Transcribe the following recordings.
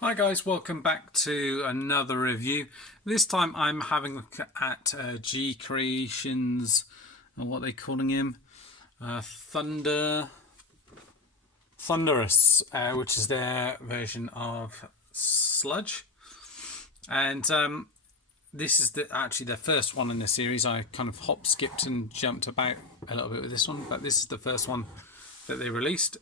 Hi guys, welcome back to another review. This time I'm having a look at GCREATION's, what are they calling him? Thunderous, which is their version of Sludge. And this is actually their first one in the series. I kind of skipped and jumped about a little bit with this one, but this is the first one that they released.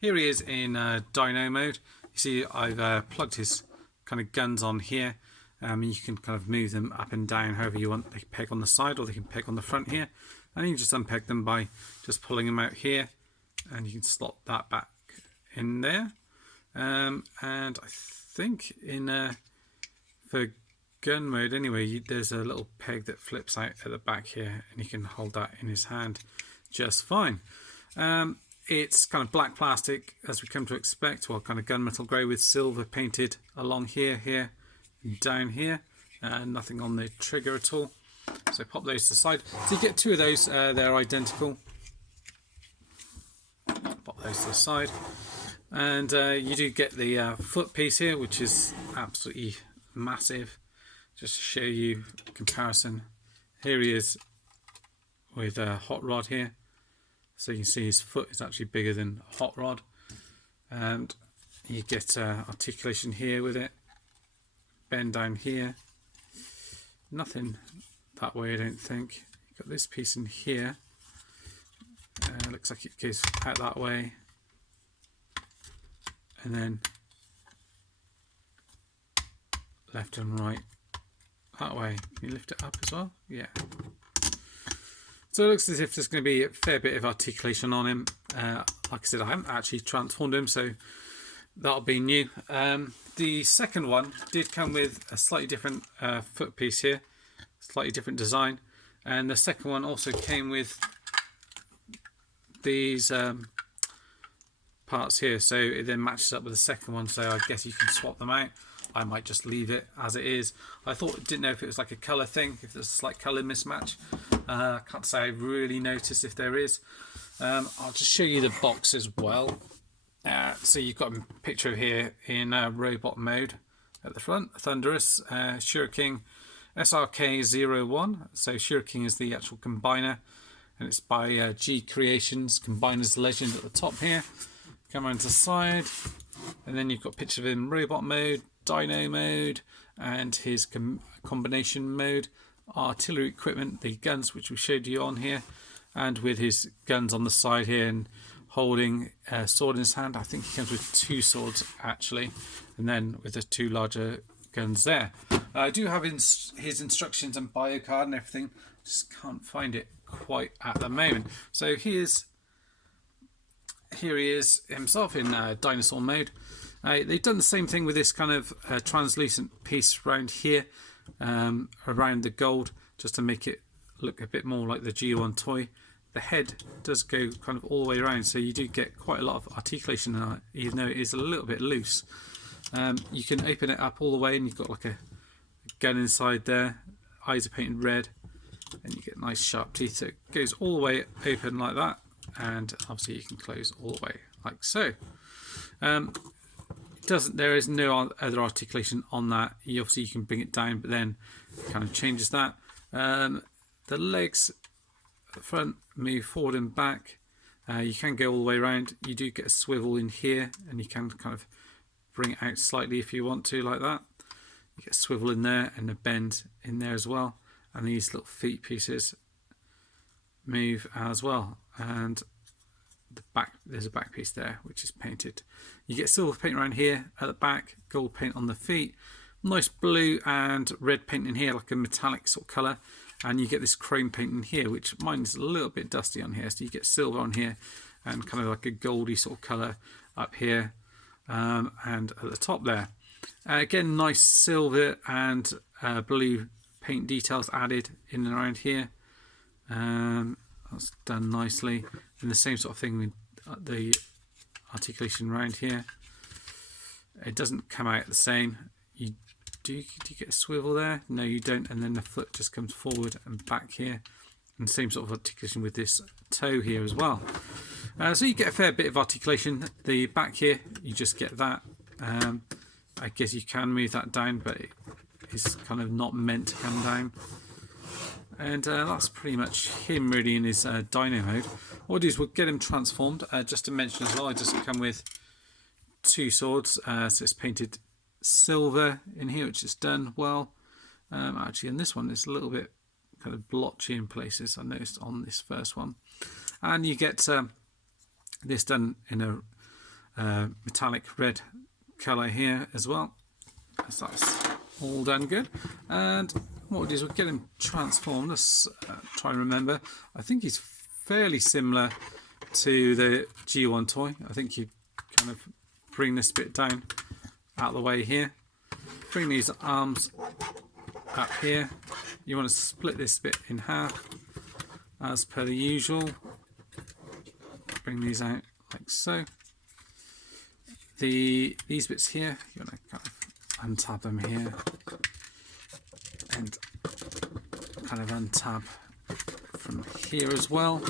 Here he is in dino mode. You see I've plugged his kind of guns on here. You can kind of move them up and down however you want. They can peg on the side or they can peg on the front here. And you can just unpeg them by just pulling them out here. And you can slot that back in there. And I think in for gun mode anyway, there's a little peg that flips out at the back here. And you can hold that in his hand just fine. It's kind of black plastic, as we come to expect, or kind of gunmetal grey with silver painted along here, and down here. Nothing on the trigger at all. So pop those to the side. So you get two of those, they're identical. Pop those to the side. And you do get the foot piece here, which is absolutely massive. Just to show you comparison. Here he is with a hot rod here. So you can see his foot is actually bigger than a hot rod. And you get articulation here with it. Bend down here. Nothing that way, I don't think. You've got this piece in here. Looks like it goes out that way. And then left and right that way. Can you lift it up as well? Yeah. So it looks as if there's going to be a fair bit of articulation on him. Like I said, I haven't actually transformed him, so that'll be new. The second one did come with a slightly different foot piece here, slightly different design. And the second one also came with these parts here, so it then matches up with the second one, so I guess you can swap them out. I might just leave it as it is. Didn't know if it was like a colour thing, if there's a slight colour mismatch. I can't say I really noticed if there is. I'll just show you the box as well. So you've got a picture here in robot mode at the front. Thunderous, Shuraking, SRK-01. So Shuraking is the actual combiner, and it's by G Creations, Combiner's Legend at the top here. Come around to the side, and then you've got a picture of him in robot mode, dino mode, and his combination mode, artillery equipment, the guns which we showed you on here, and with his guns on the side here and holding a sword in his hand. I think he comes with two swords actually, and then with the two larger guns there. I do have his instructions and bio card and everything, just can't find it quite at the moment. So here he is himself in dinosaur mode. They've done the same thing with this kind of translucent piece around here, around the gold, just to make it look a bit more like the G1 toy. The head does go kind of all the way around, so you do get quite a lot of articulation in it, even though it is a little bit loose. You can open it up all the way, and you've got like a gun inside there. Eyes are painted red, and you get nice sharp teeth. So it goes all the way open like that, and obviously you can close all the way like so. There is no other articulation on that. Obviously you can bring it down, but then it kind of changes that. The legs at the front move forward and back. You can go all the way around. You do get a swivel in here, and you can kind of bring it out slightly if you want to, like that. You get a swivel in there and a bend in there as well. And these little feet pieces move as well. And the back, there's a back piece there which is painted. You get silver paint around here at the back, gold paint on the feet, nice blue and red paint in here, like a metallic sort of colour, and you get this chrome paint in here, which mine is a little bit dusty on here, so you get silver on here and kind of like a goldy sort of colour up here, and at the top there. Again, nice silver and blue paint details added in and around here. That's done nicely. And the same sort of thing with the articulation around here. It doesn't come out the same. Do you get a swivel there? No, you don't. And then the foot just comes forward and back here. And same sort of articulation with this toe here as well. So you get a fair bit of articulation. The back here, you just get that. I guess you can move that down, but it's kind of not meant to come down. And that's pretty much him really in his dino mode. What we'll do is we'll get him transformed. Just to mention as well, I just come with 2 swords, so it's painted silver in here, which is done well. Actually, in this one, it's a little bit kind of blotchy in places, I noticed on this first one. And you get this done in a metallic red colour here as well. So that's all done good. And what we'll do is we'll get him transformed. Let's try and remember. I think he's fairly similar to the G1 toy. I think you kind of bring this bit down out of the way here. Bring these arms up here. You want to split this bit in half as per the usual. Bring these out like so. These bits here, you want to kind of untab them here and kind of untab from here as well.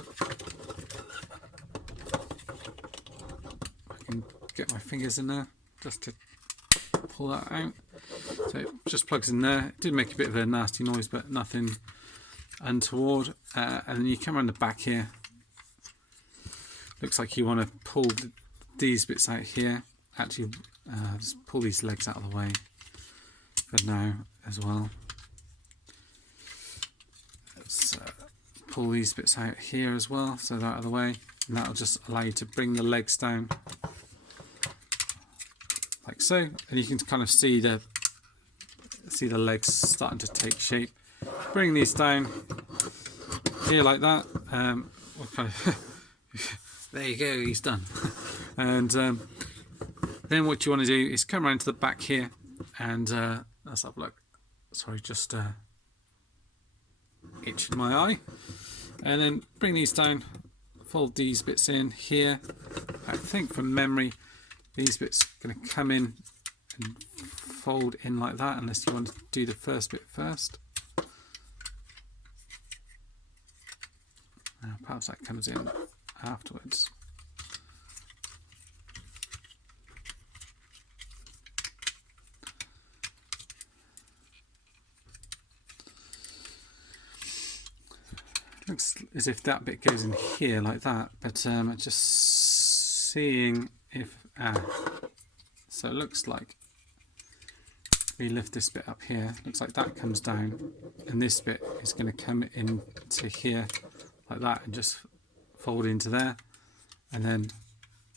I can get my fingers in there just to pull that out. So it just plugs in there. It did make a bit of a nasty noise, but nothing untoward. And then you come around the back here. Looks like you want to pull these bits out here. Actually, just pull these legs out of the way for now as well. Let's pull these bits out here as well, so they're out of the way. And that'll just allow you to bring the legs down like so. And you can kind of see the legs starting to take shape. Bring these down here like that. There you go, he's done. And then what you want to do is come around to the back here and let's have a look. Sorry, just itching my eye. And then bring these down, fold these bits in here. I think from memory these bits are going to come in and fold in like that, unless you want to do the first bit first. Perhaps that comes in afterwards. Looks as if that bit goes in here like that, but I'm just seeing if so it looks like we lift this bit up here, looks like that comes down, and this bit is going to come into here like that and just fold into there, and then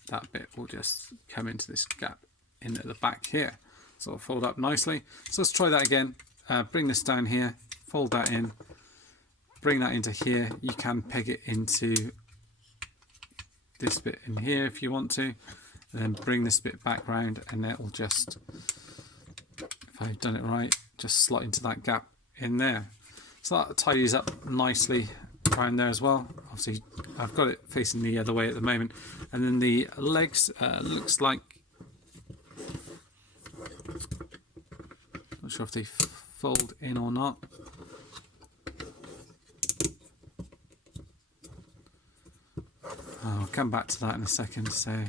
that bit will just come into this gap in at the back here, so it'll fold up nicely. So let's try that again. Bring this down here, fold that in, bring that into here. You can peg it into this bit in here if you want to, and then bring this bit back round, and that will just, if I've done it right, just slot into that gap in there. So that tidies up nicely around there as well. Obviously I've got it facing the other way at the moment. And then the legs looks like, not sure if they fold in or not. I'll come back to that in a second. So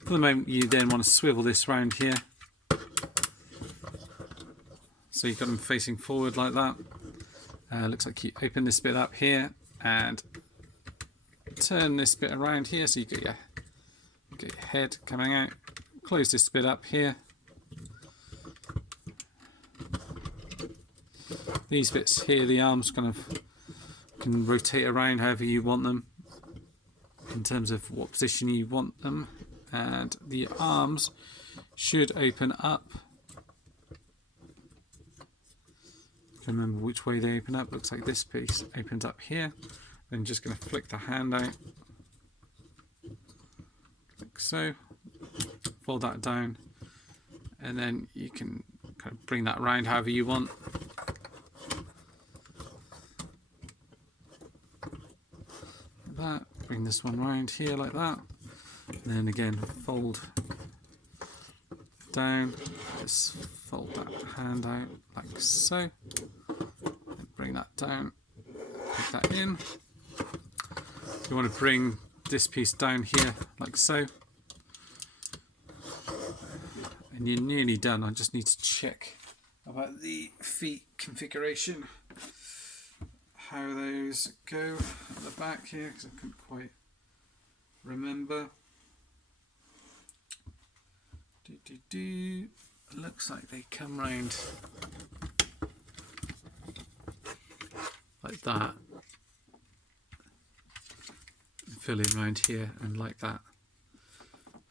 for the moment you then want to swivel this round here, so you've got them facing forward like that. Looks like you open this bit up here and turn this bit around here, so you get your head coming out. Close this bit up here. These bits here, the arms kind of can rotate around however you want them in terms of what position you want them, and the arms should open up. Remember which way they open up. Looks like this piece opens up here. Then just going to flick the hand out like so, fold that down, and then you can kind of bring that around however you want. Like that. Bring this one round here like that, and then again fold down, just fold that hand out like so, and bring that down, put that in. You want to bring this piece down here like so. and you're nearly done. I just need to check about the feet configuration, how those go at the back here, because I couldn't quite remember. Looks like they come round like that, fill in around here and like that.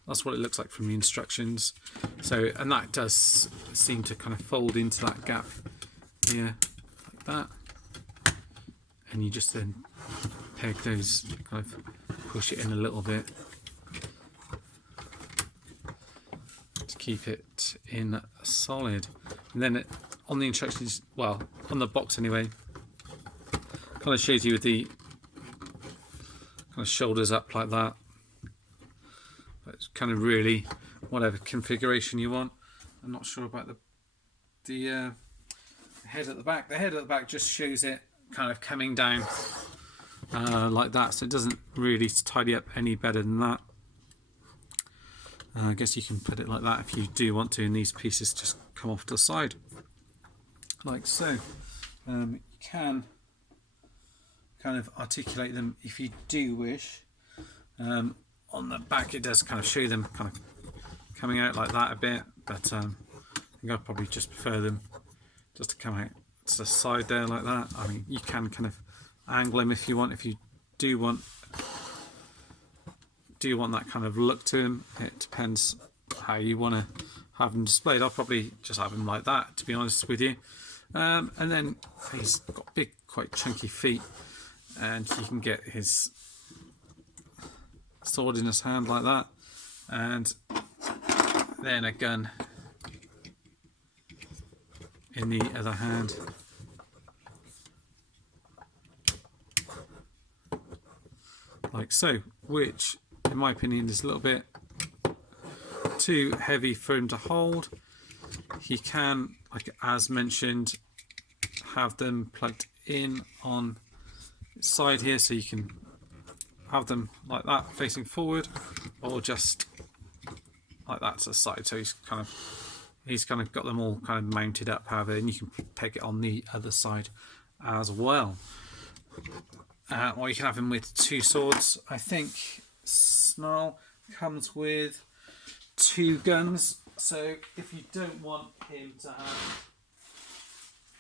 That's what it looks like from the instructions. So, and that does seem to kind of fold into that gap here like that, and you just then peg those, kind of push it in a little bit to keep it in solid. And then on the instructions, well, on the box anyway, kind of shows you with the kind of shoulders up like that. It's kind of really whatever configuration you want. I'm not sure about the head at the back. The head at the back just shows it kind of coming down like that, so it doesn't really tidy up any better than that. I guess you can put it like that if you do want to, and these pieces just come off to the side like so. You can kind of articulate them if you do wish. On the back it does kind of show them kind of coming out like that a bit, but I think I'd probably just prefer them just to come out to the side there like that. I mean, you can kind of angle them if you want, if you do want that kind of look to them. It depends how you want to have them displayed. I'll probably just have them like that, to be honest with you. And then he's got big, quite chunky feet, and you can get his sword in his hand like that, and then a gun in the other hand. Like so, which in my opinion is a little bit too heavy for him to hold. He can, like as mentioned, have them plugged in on the side here, so you can have them like that facing forward, or just like that to the side. So he's kind of got them all kind of mounted up, however, and you can peg it on the other side as well. Or you can have him with two swords. I think Snarl comes with two guns, so if you don't want him to have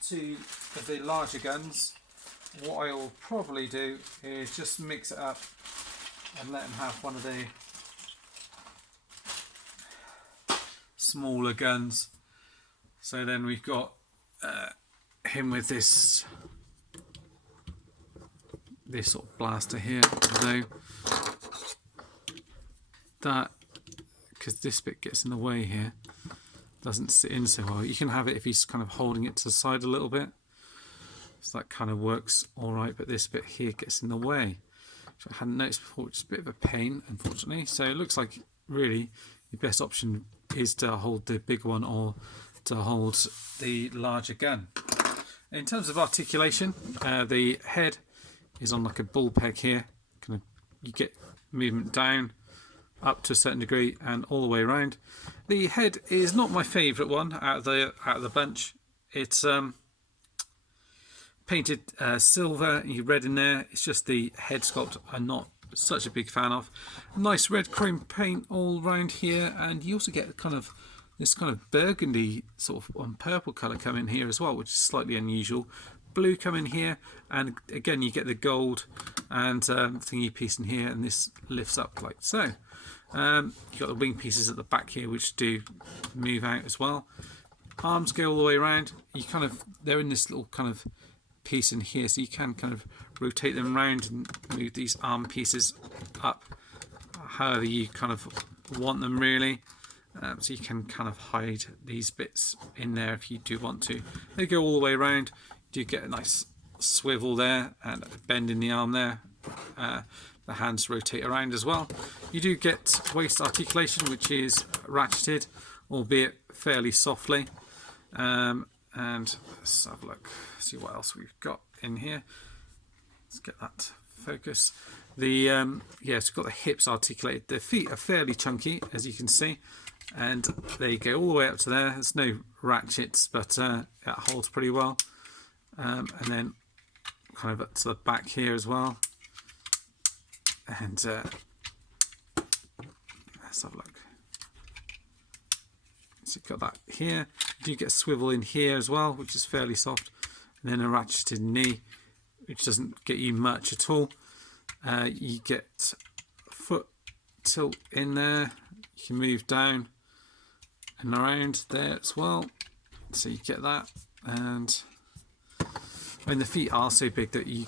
two of the larger guns, what I will probably do is just mix it up and let him have one of the smaller guns. So then we've got him with this sort of blaster here, although that, because this bit gets in the way here, doesn't sit in so well. You can have it if he's kind of holding it to the side a little bit, so that kind of works alright, but this bit here gets in the way, which I hadn't noticed before, which is a bit of a pain, unfortunately. So it looks like really the best option is to hold the big one or to hold the larger gun. In terms of articulation, the head is on like a bull peg here. Kind of, you get movement down up to a certain degree and all the way around. The head is not my favourite one out of the bunch. It's painted silver, you red in there. It's just the head sculpt I'm not such a big fan of. Nice red chrome paint all around here, and you also get kind of this kind of burgundy sort of purple colour come in here as well, which is slightly unusual. Blue come in here, and again you get the gold and thingy piece in here, and this lifts up like so. You've got the wing pieces at the back here which do move out as well. Arms go all the way around. They're in this little kind of piece in here, so you can kind of rotate them around and move these arm pieces up however you kind of want them really. So you can kind of hide these bits in there if you do want to. They go all the way around. You do get a nice swivel there and a bend in the arm there. The hands rotate around as well. You do get waist articulation, which is ratcheted, albeit fairly softly. And let's have a look, see what else we've got in here. Let's get that focus. Yes, we've got the hips articulated. The feet are fairly chunky, as you can see. and there you go, all the way up to there. There's no ratchets, but it holds pretty well. And then kind of up to the back here as well. And let's have a look. So you've got that here. You do get a swivel in here as well, which is fairly soft. And then a ratcheted knee, which doesn't get you much at all. You get foot tilt in there. You can move down and around there as well. So you get that. And I mean, the feet are so big that you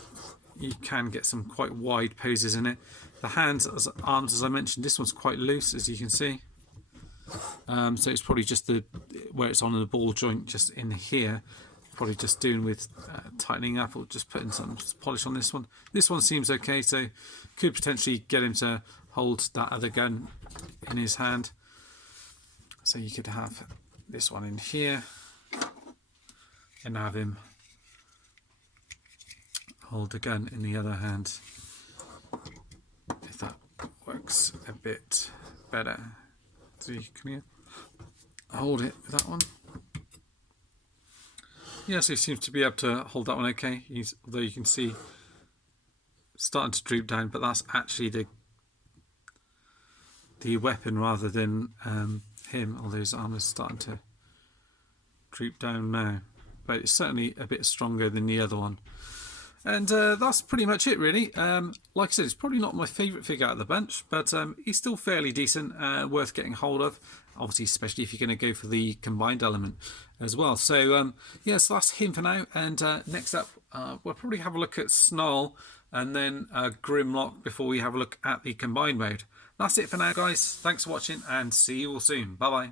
can get some quite wide poses in it. The hands, arms, as I mentioned, this one's quite loose, as you can see. So it's probably just where it's on the ball joint, just in here. Probably just doing with tightening up, or just putting some polish on this one. This one seems okay, so could potentially get him to hold that other gun in his hand. So you could have this one in here and have him hold the gun in the other hand, if that works a bit better. So you can here hold it with that one. Yeah, so he seems to be able to hold that one okay. Although you can see starting to droop down, but that's actually the weapon rather than him, although his arm is starting to droop down now. But it's certainly a bit stronger than the other one. And that's pretty much it, really. Like I said, it's probably not my favourite figure out of the bunch, but he's still fairly decent, worth getting hold of. Obviously, especially if you're going to go for the combined element as well. So, yeah, so that's him for now. And next up, we'll probably have a look at Snarl and then Grimlock before we have a look at the combined mode. That's it for now, guys. Thanks for watching and see you all soon. Bye-bye.